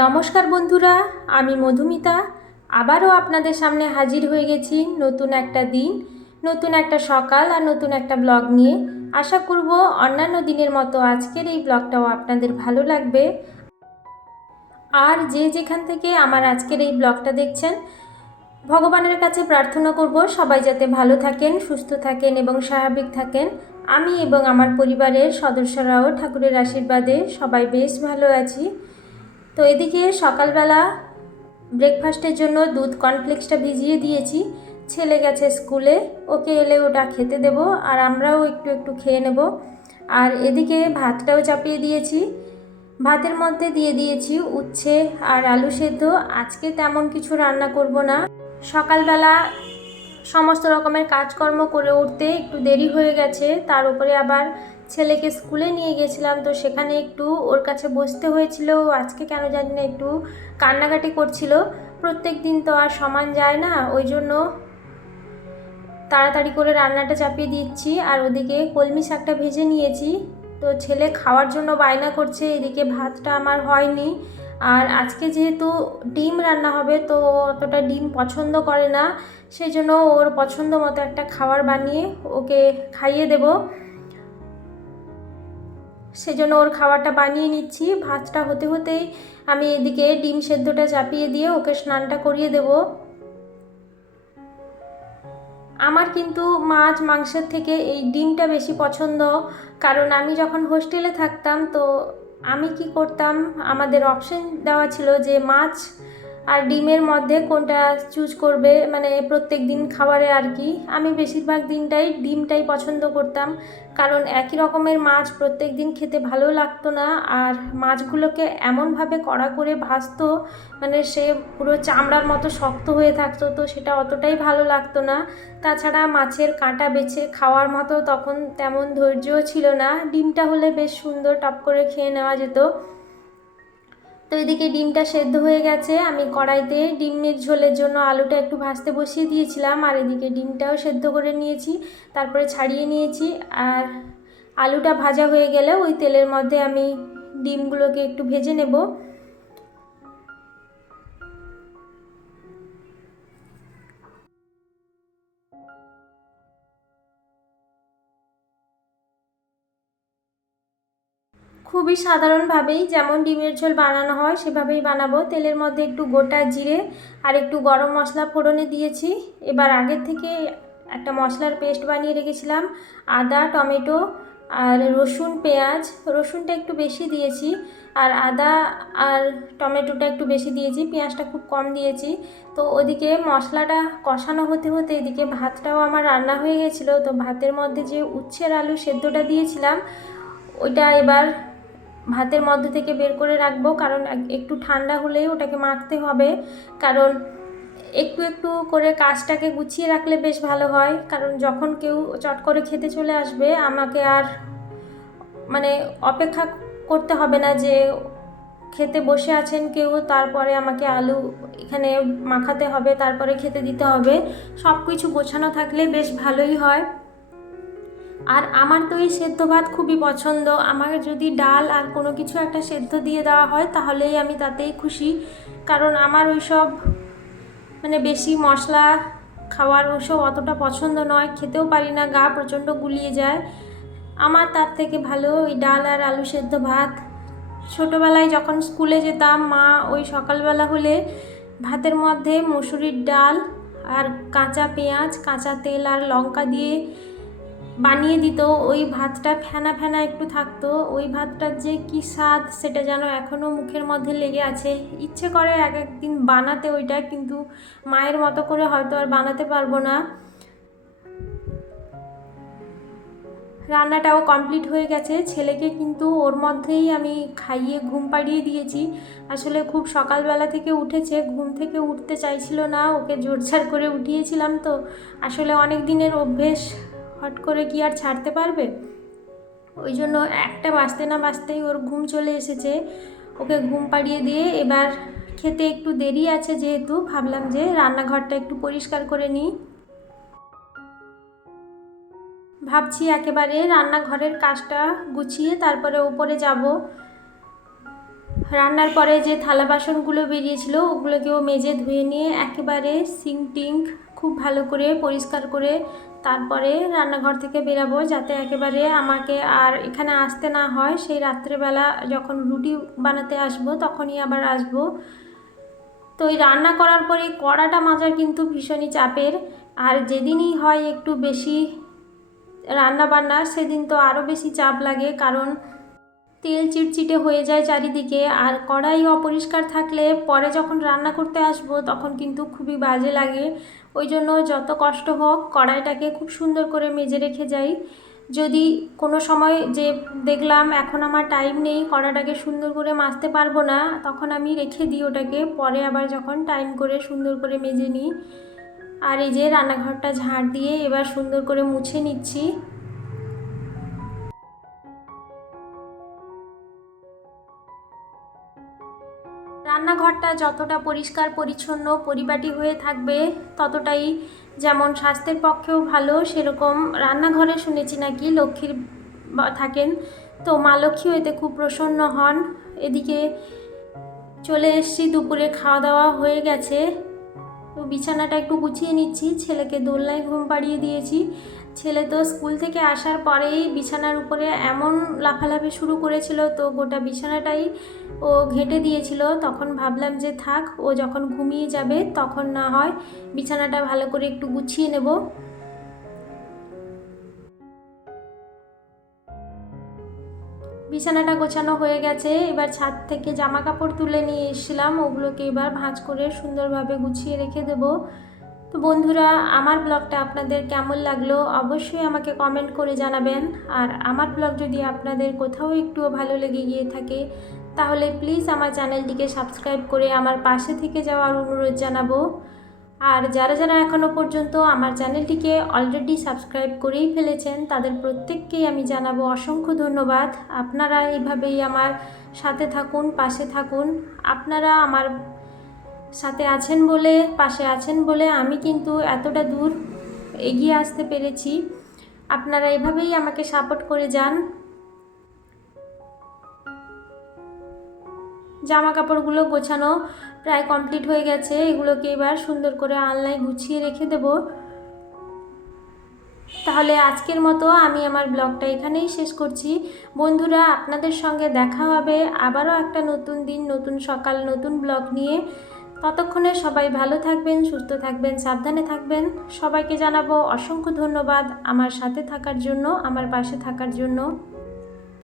নমস্কার বন্ধুরা, আমি মধুমিতা আবারও আপনাদের সামনে হাজির হয়ে গেছি নতুন একটা দিন, নতুন একটা সকাল আর নতুন একটা ব্লগ নিয়ে। আশা করব অন্যান্য দিনের মতো আজকের এই ব্লগটাও আপনাদের ভালো লাগবে। আর যে যেখান থেকে আমার আজকের এই ব্লগটা দেখছেন, ভগবানের কাছে প্রার্থনা করব সবাই যাতে ভালো থাকেন, সুস্থ থাকেন এবং স্বাভাবিক থাকেন। আমি এবং আমার পরিবারের সদস্যরাও ঠাকুরের আশীর্বাদে সবাই বেশ ভালো আছি। তো এদিকে সকালবেলা ব্রেকফাস্টের জন্য দুধ কর্নফ্লেক্সটা ভিজিয়ে দিয়েছি। ছেলে গেছে স্কুলে, ওকে এলে ওটা খেতে দেব আর আমরাও একটু একটু খেয়ে নেব। আর এদিকে ভাতটাও চাপিয়ে দিয়েছি। ভাতের মধ্যে দিয়ে দিয়েছি উচ্ছে আর আলু সেদ্ধ। আজকে তেমন কিছু রান্না করব না। সকালবেলা সমস্ত রকমের কাজকর্ম করে উঠতে একটু দেরি হয়ে গেছে, তার উপরে আবার ছেলেকে স্কুলে নিয়ে গেছিলাম, তো সেখানে একটু ওর কাছে বসতে হয়েছিল। আজকে কেন জানি না একটু কান্নাকাটি করছিল। প্রত্যেক দিন তো আর সমান যায় না, ওই জন্য তাড়াতাড়ি করে রান্নাটা চাপিয়ে দিচ্ছি। আর ওদিকে কলমি শাকটা ভেজে নিয়েছি। তো ছেলে খাওয়ার জন্য বায়না করছে, এদিকে ভাতটা আমার হয়নি। আর আজকে যেহেতু ডিম রান্না হবে, তো অতটা ডিম পছন্দ করে না, সেই জন্য ওর পছন্দ মতো একটা খাবার বানিয়ে ওকে খাইয়ে দেব। সেজন্য ওর খাবারটা বানিয়ে নিচ্ছি। ভাতটা হতে হতেই আমি এদিকে ডিম সেদ্ধটা চাপিয়ে দিয়ে ওকে স্নানটা করিয়ে দেব। আমার কিন্তু মাছ মাংসের থেকে এই ডিমটা বেশি পছন্দ। কারণ আমি যখন হোস্টেলে থাকতাম, তো আমি কি করতাম, আমাদের অপশন দেওয়া ছিল যে মাছ আর ডিমের মধ্যে কোনটা চুজ করবে, মানে প্রত্যেক দিন খাবারে আর কি। আমি বেশিরভাগ দিনটাই ডিমটাই পছন্দ করতাম, কারণ একই রকমের মাছ প্রত্যেক দিন খেতে ভালো লাগতো না। আর মাছগুলোকে এমনভাবে কড়া করে ভাজতো, মানে সে পুরো চামড়ার মতো শক্ত হয়ে থাকতো, তো সেটা অতটাই ভালো লাগতো না। তাছাড়া মাছের কাঁটা বেছে খাওয়ার মতো তখন তেমন ধৈর্যও ছিল না। ডিমটা হলে বেশ সুন্দর টপ করে খেয়ে নেওয়া যেত। তো এদিকে ডিমটা সেদ্ধ হয়ে গেছে, আমি কড়াইতে ডিমের ঝোলের জন্য আলুটা একটু ভাজতে বসিয়ে দিয়েছিলাম। আর এদিকে ডিমটাও সেদ্ধ করে নিয়েছি, তারপরে ছাড়িয়ে নিয়েছি। আর আলুটা ভাজা হয়ে গেলে ওই তেলের মধ্যে আমি ডিমগুলোকে একটু ভেজে নেব। খুবই সাধারণভাবেই যেমন ডিমের ঝোল বানানো হয় সেভাবেই বানাবো। তেলের মধ্যে একটু গোটা জিরে আর একটু গরম মশলা ফোড়নে দিয়েছি। এবার আগের থেকে একটা মশলার পেস্ট বানিয়ে রেখেছিলাম, আদা, টমেটো আর রসুন, পেঁয়াজ। রসুনটা একটু বেশি দিয়েছি, আর আদা আর টমেটোটা একটু বেশি দিয়েছি, পেঁয়াজটা খুব কম দিয়েছি। তো ওদিকে মশলাটা কষানো হতে হতে এদিকে ভাতটাও আমার রান্না হয়ে গেছিলো। তো ভাতের মধ্যে যে উচ্ছের আলু সেদ্ধটা দিয়েছিলাম, ওইটা এবার ভাতের মধ্যে থেকে বের করে রাখবো, কারণ একটু ঠান্ডা হলেই ওটাকে মাখতে হবে। কারণ একটু একটু করে কাজটাকে গুছিয়ে রাখলে বেশ ভালো হয়, কারণ যখন কেউ চট করে খেতে চলে আসবে, আমাকে আর মানে অপেক্ষা করতে হবে না যে খেতে বসে আছেন কেউ, তারপরে আমাকে আলু এখানে মাখাতে হবে, তারপরে খেতে দিতে হবে। সব কিছু গোছানো থাকলে বেশ ভালোই হয়। আর আমার তো এই সেদ্ধ ভাত খুবই পছন্দ। আমার যদি ডাল আর কোনো কিছু একটা সেদ্ধ দিয়ে দেওয়া হয় তাহলেই আমি তাতেই খুশি। কারণ আমার ওইসব মানে বেশি মশলা খাওয়ার ওসব অতটা পছন্দ নয়, খেতেও পারি না, গা প্রচণ্ড গুলিয়ে যায়। আমার তার থেকে ভালো ওই ডাল আর আলু সেদ্ধ ভাত। ছোটোবেলায় যখন স্কুলে যেতাম, মা ওই সকালবেলা হলে ভাতের মধ্যে মুসুরির ডাল আর কাঁচা পেঁয়াজ, কাঁচা তেল আর লঙ্কা দিয়ে বানিয়ে দিত। ওই ভাতটা ফেনা ফেনা একটু থাকতো, ওই ভাতটার যে কি স্বাদ সেটা যেন এখনও মুখের মধ্যে লেগে আছে। ইচ্ছে করে এক একদিন বানাতে ওইটা, কিন্তু মায়ের মতো করে হয়তো আর বানাতে পারবো না। রান্নাটাও কমপ্লিট হয়ে গেছে, ছেলেকে কিন্তু ওর মধ্যেই আমি খাইয়ে ঘুম পাড়িয়ে দিয়েছি। আসলে খুব সকালবেলা থেকে উঠেছে, ঘুম থেকে উঠতে চাইছিল না, ওকে জোরজার করে উঠিয়েছিলাম। তো আসলে অনেক দিনের অভ্যেস, হট করে কি আর ছাড়তে পারবে। ওই জন্য একটা বাজতে না বাজতেই ওর ঘুম চলে এসেছে। ওকে ঘুম পাড়িয়ে দিয়ে এবার খেতে একটু দেরি আছে, যেহেতু ভাবলাম যে রান্নাঘরটা একটু পরিষ্কার করে নিই। ভাবছি একেবারে রান্নাঘরের কাজটা গুছিয়ে তারপরে ওপরে যাব। রান্নার পরে যে থালা বাসনগুলো বেরিয়েছিল ওগুলোকেও মেজে ধুয়ে নিয়ে একেবারে সিঙ্ক টিঙ্ক খুব ভালো করে পরিষ্কার করে তারপরে রান্নাঘর থেকে বেরাবো, যাতে একেবারে আমাকে আর এখানে আসতে না হয়। সেই রাত্রেবেলা যখন রুটি বানাতে আসবো তখনই আবার আসবো। তো এই রান্না করার পরে কড়াটা মাজার কিন্তু ভীষণই চাপের। আর যেদিনই হয় একটু বেশি রান্না বান্না সেদিন তো আরও বেশি চাপ লাগে, কারণ তেল চিটচিটে হয়ে যায় চারিদিকে। আর কড়াই অপরিষ্কার থাকলে পরে যখন রান্না করতে আসবো তখন কিন্তু খুবই বাজে লাগে। ওই জন্য যত কষ্ট হোক কড়াইটাকে খুব সুন্দর করে মেজে রেখে যাই। যদি কোনো সময় যে দেখলাম এখন আমার টাইম নেই, কড়াটাকে সুন্দর করে মাজতে পারবো না, তখন আমি রেখে দিই ওটাকে, পরে আবার যখন টাইম করে সুন্দর করে মেজে নিই। আর এই যে রান্নাঘরটা ঝাড় দিয়ে এবার সুন্দর করে মুছে নিচ্ছি। রান্নাঘরটা যতটা পরিষ্কার পরিচ্ছন্ন পরিপাটি হয়ে থাকবে ততটাই যেমন স্বাস্থ্যের পক্ষেও ভালো, সেরকম রান্নাঘরে শুনেছি নাকি লক্ষ্মীর থাকেন, তো মা লক্ষ্মীও এতে খুব প্রসন্ন হন। এদিকে চলে এসেছি, দুপুরে খাওয়া দাওয়া হয়ে গেছে, তো বিছানাটা একটু গুছিয়ে নিচ্ছি। ছেলেকে দোলনায় ঘুম পাড়িয়ে দিয়েছি। ছেলে তো স্কুল থেকে আসার পরেই বিছানার উপরে এমন লাফালাফি শুরু করেছিল, তো গোটা বিছানাটাই ও ঘেঁটে দিয়েছিল। তখন ভাবলাম যে থাক, ও যখন ঘুমিয়ে যাবে তখন না হয় বিছানাটা ভালো করে একটু গুছিয়ে নেব। বিছানাটা গোছানো হয়ে গেছে, এবার ছাদ থেকে জামা কাপড় তুলে নিয়ে এসেছিলাম, ওগুলোকে এবার ভাঁজ করে সুন্দরভাবে গুছিয়ে রেখে দেব। তো বন্ধুরা, আমার ব্লগটা আপনাদের কেমন লাগলো অবশ্যই আমাকে কমেন্ট করে জানাবেন। আর আমার ব্লগ যদি আপনাদের কোথাও একটুও ভালো লেগে গিয়ে থাকে তাহলে প্লিজ আমার চ্যানেলটিকে সাবস্ক্রাইব করে আমার পাশে থেকে যাওয়ার অনুরোধ জানাবো। আর যারা যারা এখনও পর্যন্ত আমার চ্যানেলটিকে অলরেডি সাবস্ক্রাইব করেই ফেলেছেন তাদের প্রত্যেককেই আমি জানাবো অসংখ্য ধন্যবাদ। আপনারা এইভাবেই আমার সাথে থাকুন, পাশে থাকুন। আপনারা আমার সাথে আছেন বলে, পাশে আছেন বলে আমি কিন্তু এতটা দূর এগিয়ে আসতে পেরেছি। আপনারা এভাবেই আমাকে সাপোর্ট করে যান। জামা কাপড়গুলো গোছানো প্রায় কমপ্লিট হয়ে গেছে, এগুলোকে এবার সুন্দর করে আলনায় গুছিয়ে রেখে দেব। তাহলে আজকের মতো আমি আমার ব্লগটা এখানেই শেষ করছি। বন্ধুরা, আপনাদের সঙ্গে দেখা হবে আবারও একটা নতুন দিন, নতুন সকাল, নতুন ব্লগ নিয়ে। ততক্ষণে সবাই ভালো থাকবেন, সুস্থ থাকবেন, সাবধানে থাকবেন। সবাইকে জানাবো অসংখ্য ধন্যবাদ আমার সাথে থাকার জন্য, আমার পাশে থাকার জন্য।